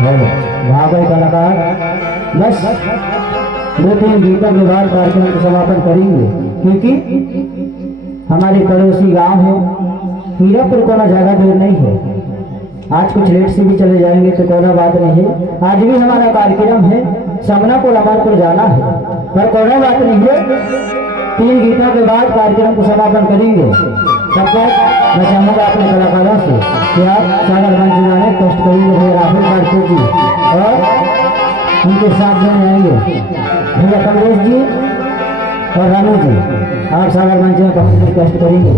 वहाँ भाई कलाकार बस 2-3 गीतों के बाद कार्यक्रम का समापन करेंगे, क्योंकि हमारे पड़ोसी गांव है हीरापुर को ना ज्यादा दूर नहीं है। आज कुछ लेट से भी चले जाएंगे तो कोई बात नहीं है। आज भी हमारा कार्यक्रम है, समनापुर अमरपुर जाना है, पर कोई बात नहीं है। 3 गीतों के बाद कार्यक्रम को समापन करेंगे। सबको मैं चाहूँगा अपने कलाकारों से कि आप सागर मंच में कष्ट करेंगे भैया राहुल कार्तिक जी और उनके साथ देने आएंगे भैया कमलेश जी और रानू जी। आप सागर मंच में कष्ट करेंगे।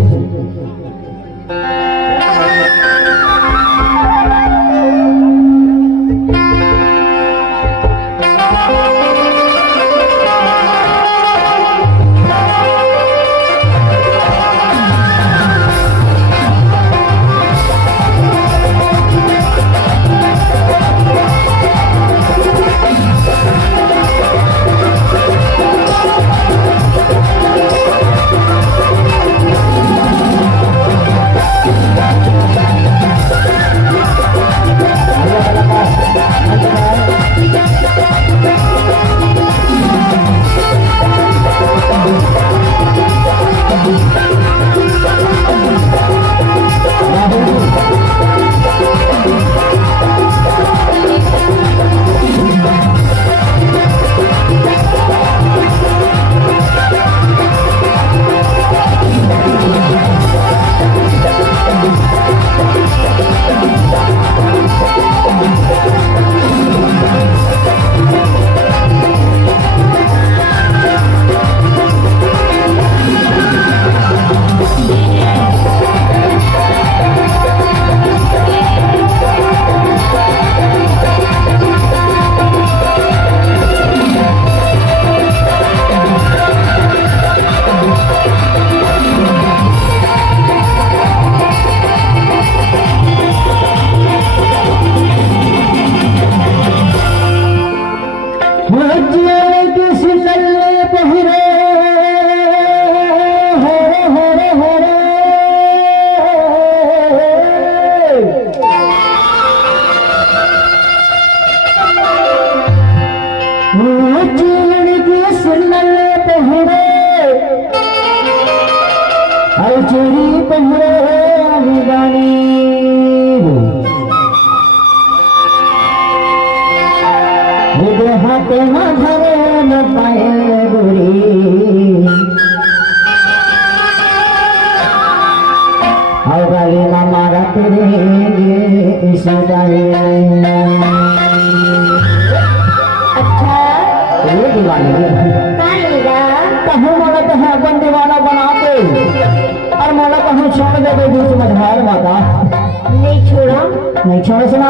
नहीं छोड़ सुना।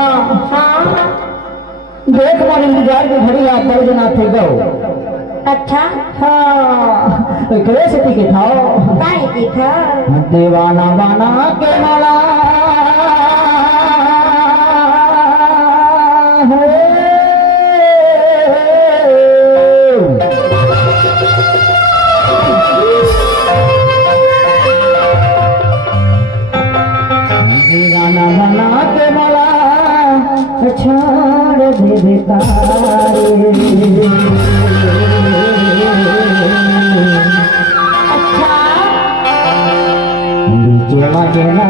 हाँ देख मोर इंतजार की घड़ी आप पर जना थे गो। अच्छा हाँ करे से टिके था काहे की था दीवाना बना के माला दीवाना बना के माला छोड़ दे बेतारे। अच्छा बीचे मजना